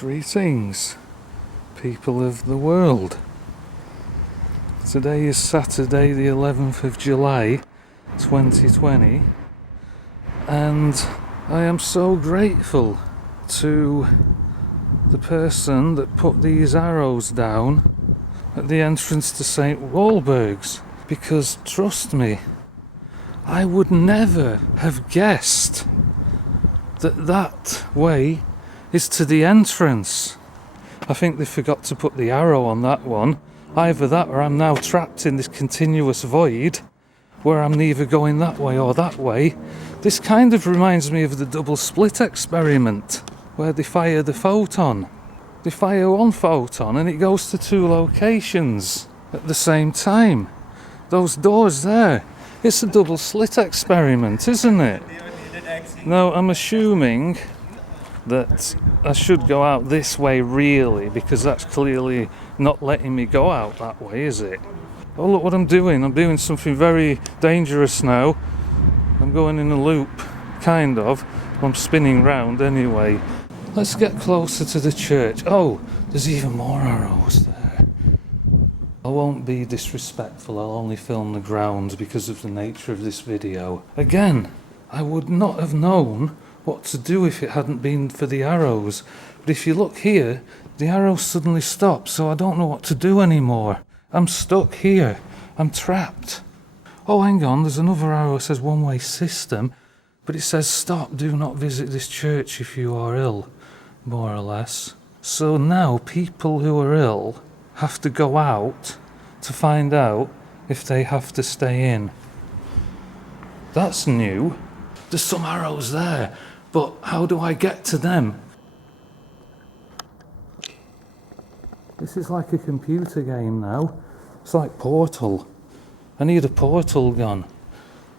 Greetings, people of the world. Today is Saturday the 11th of July 2020 and I am so grateful to the person that put these arrows down at the entrance to St. Walburg's, because trust me, I would never have guessed that that way is to the entrance. I think they forgot to put the arrow on that one. Either that or I'm now trapped in this continuous void where I'm neither going that way or that way. This kind of reminds me of the double split experiment where they fire the photon. They fire one photon and it goes to two locations at the same time. Those doors there, it's a double slit experiment, isn't it? Now I'm assuming that I should go out this way really, because that's clearly not letting me go out that way, is it? Oh, look what I'm doing. I'm doing something very dangerous now. I'm going in a loop, kind of. I'm spinning round anyway. Let's get closer to the church. Oh, there's even more arrows there. I won't be disrespectful, I'll only film the ground because of the nature of this video. Again, I would not have known what to do if it hadn't been for the arrows. But if you look here, the arrows suddenly stop, so I don't know what to do anymore. I'm stuck here. I'm trapped. Oh, hang on, there's another arrow that says one-way system, but it says stop, do not visit this church if you are ill, more or less. So now people who are ill have to go out to find out if they have to stay in. That's new. There's some arrows there, but how do I get to them? This is like a computer game now. It's like Portal. I need a portal gun.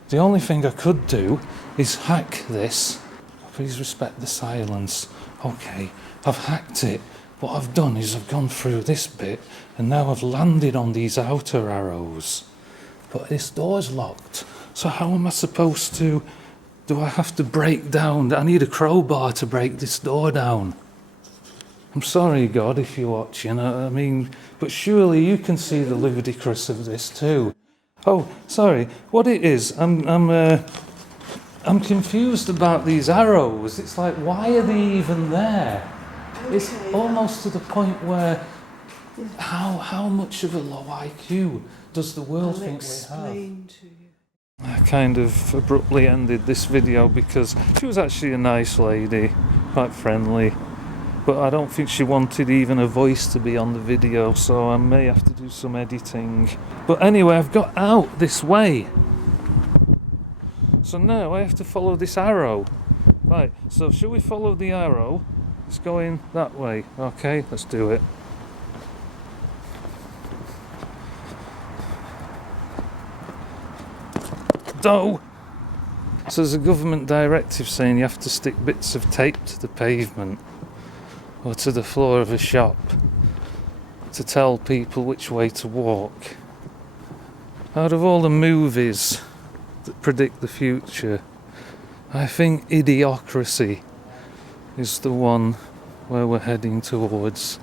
The only thing I could do is hack this. Please respect the silence. Okay, I've hacked it. What I've done is I've gone through this bit and now I've landed on these outer arrows. But this door's locked. So how am I supposed to... Do I have to break down? I need a crowbar to break this door down. I'm sorry, God, if you're watching. I mean, but surely you can see the ludicrous of this too. Oh, sorry. What it is, I'm confused about these arrows. It's like, why are they even there? It's almost to the point where how much of a low IQ does the world think we have? I kind of abruptly ended this video because she was actually a nice lady, quite friendly, but I don't think she wanted even a voice to be on the video, so I may have to do some editing. But anyway, I've got out this way, so now I have to follow this arrow. Right, so shall we follow the arrow? It's going that way. Okay, let's do it. So there's a government directive saying you have to stick bits of tape to the pavement or to the floor of a shop to tell people which way to walk. Out of all the movies that predict the future, I think Idiocracy is the one where we're heading towards.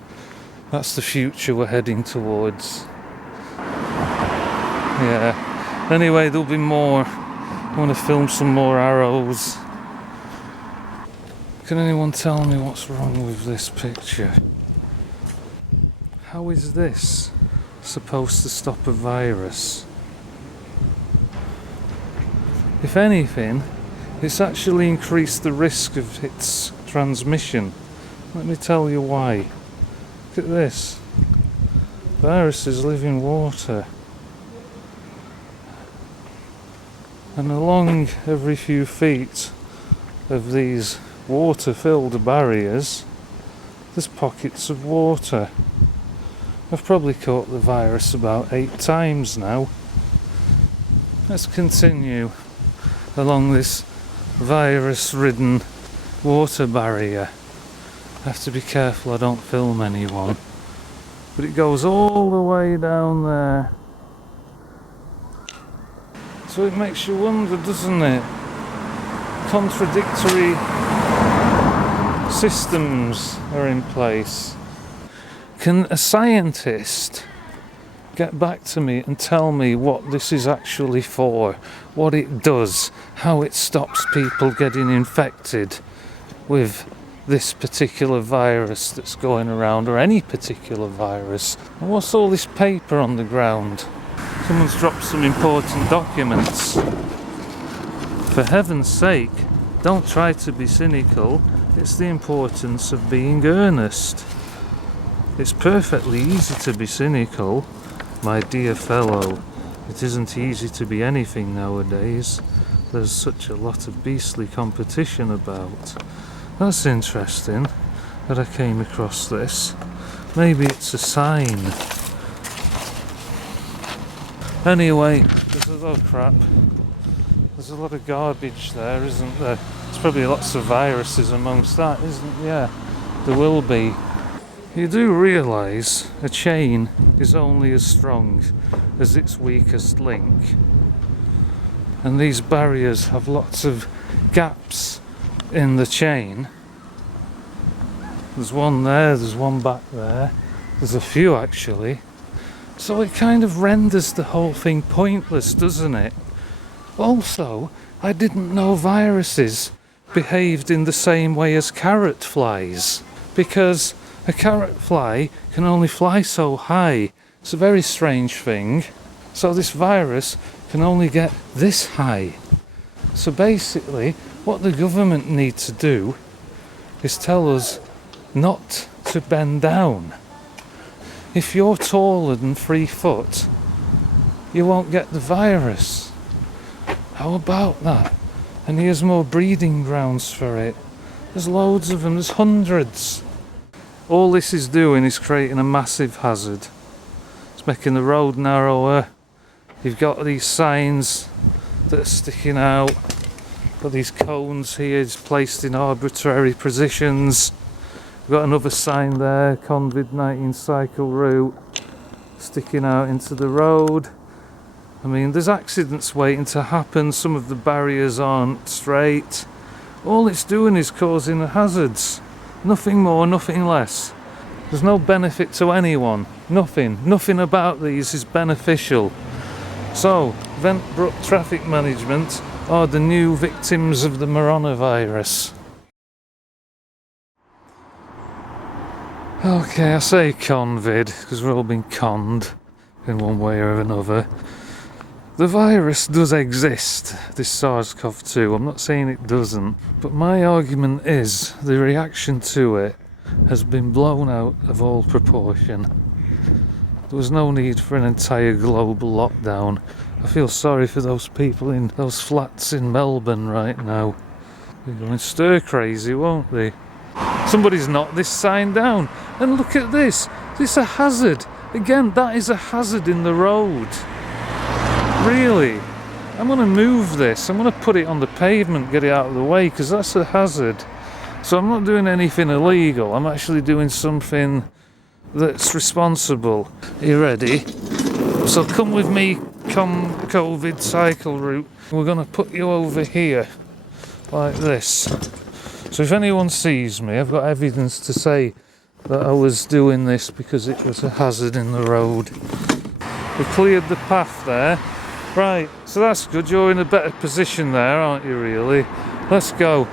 That's the future we're heading towards. Yeah. Anyway, there'll be more. I want to film some more arrows. Can anyone tell me what's wrong with this picture? How is this supposed to stop a virus? If anything, it's actually increased the risk of its transmission. Let me tell you why. Look at this. Viruses live in water. And along every few feet of these water-filled barriers, there's pockets of water. I've probably caught the virus about 8 times now. Let's continue along this virus-ridden water barrier. I have to be careful I don't film anyone. But it goes all the way down there. So it makes you wonder, doesn't it? Contradictory systems are in place. Can a scientist get back to me and tell me what this is actually for, what it does, how it stops people getting infected with this particular virus that's going around, or any particular virus? And what's all this paper on the ground? Someone's dropped some important documents. For heaven's sake, don't try to be cynical. It's the importance of being earnest. It's perfectly easy to be cynical, my dear fellow. It isn't easy to be anything nowadays. There's such a lot of beastly competition about. That's interesting that I came across this. Maybe it's a sign. Anyway, there's a lot of crap. There's a lot of garbage there, isn't there? There's probably lots of viruses amongst that, isn't there? Yeah, there will be. You do realise a chain is only as strong as its weakest link. And these barriers have lots of gaps in the chain. There's one there, there's one back there. There's a few actually. So it kind of renders the whole thing pointless, doesn't it? Also, I didn't know viruses behaved in the same way as carrot flies, because a carrot fly can only fly so high. It's a very strange thing. So this virus can only get this high. So basically, what the government need to do is tell us not to bend down. If you're taller than 3 foot, you won't get the virus. How about that? And here's more breeding grounds for it. There's loads of them, there's hundreds. All this is doing is creating a massive hazard. It's making the road narrower. You've got these signs that are sticking out. Got these cones here placed in arbitrary positions. We've got another sign there, COVID-19 cycle route, sticking out into the road. I mean, there's accidents waiting to happen. Some of the barriers aren't straight. All it's doing is causing then nothing more, nothing less. There's no benefit to anyone. Nothing about these is beneficial. So, Ventbrook Traffic Management are the new victims of the Moronavirus. Okay, I say convid because we're all being conned in one way or another. The virus does exist, this SARS-CoV-2. I'm not saying it doesn't, but my argument is the reaction to it has been blown out of all proportion. There was no need for an entire global lockdown. I feel sorry for those people in those flats in Melbourne right now. They're going stir crazy, won't they? Somebody's knocked this sign down. And look at this. This is a hazard. Again, that is a hazard in the road. Really? I'm going to move this. I'm going to put it on the pavement, get it out of the way, because that's a hazard. So I'm not doing anything illegal. I'm actually doing something that's responsible. Are you ready? So come with me, COVID cycle route. We're going to put you over here, like this. So if anyone sees me, I've got evidence to say that I was doing this because it was a hazard in the road. We cleared the path there. Right, so that's good. You're in a better position there, aren't you, really? Let's go.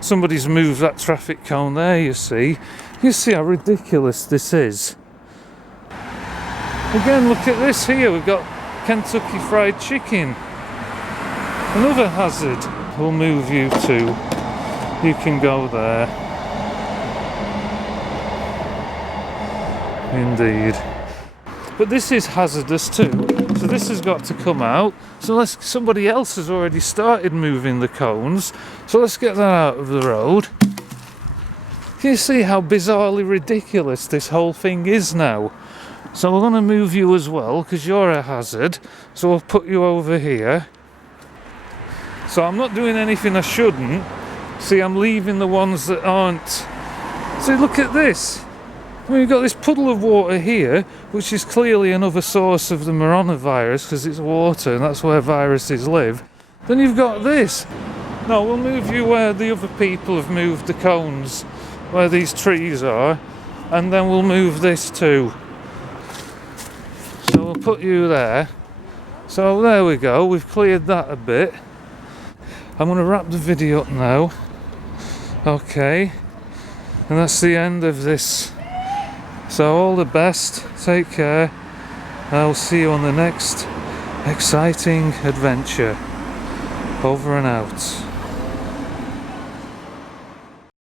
Somebody's moved that traffic cone there, you see. You see how ridiculous this is. Again, look at this here. We've got Kentucky Fried Chicken. Another hazard. We'll move you to. You can go there. Indeed. But this is hazardous too. So this has got to come out. So somebody else has already started moving the cones. So let's get that out of the road. Can you see how bizarrely ridiculous this whole thing is now? So we're going to move you as well because you're a hazard. So we'll put you over here. So I'm not doing anything I shouldn't. See, I'm leaving the ones that aren't. See, look at this. I mean, we've got this puddle of water here, which is clearly another source of the Moronavirus because it's water and that's where viruses live. Then you've got this. No, we'll move you where the other people have moved the cones, where these trees are, and then we'll move this too. So we'll put you there. So there we go, we've cleared that a bit. I'm going to wrap the video up now. Okay, and that's the end of this. So all the best, take care. I'll see you on the next exciting adventure. Over and out.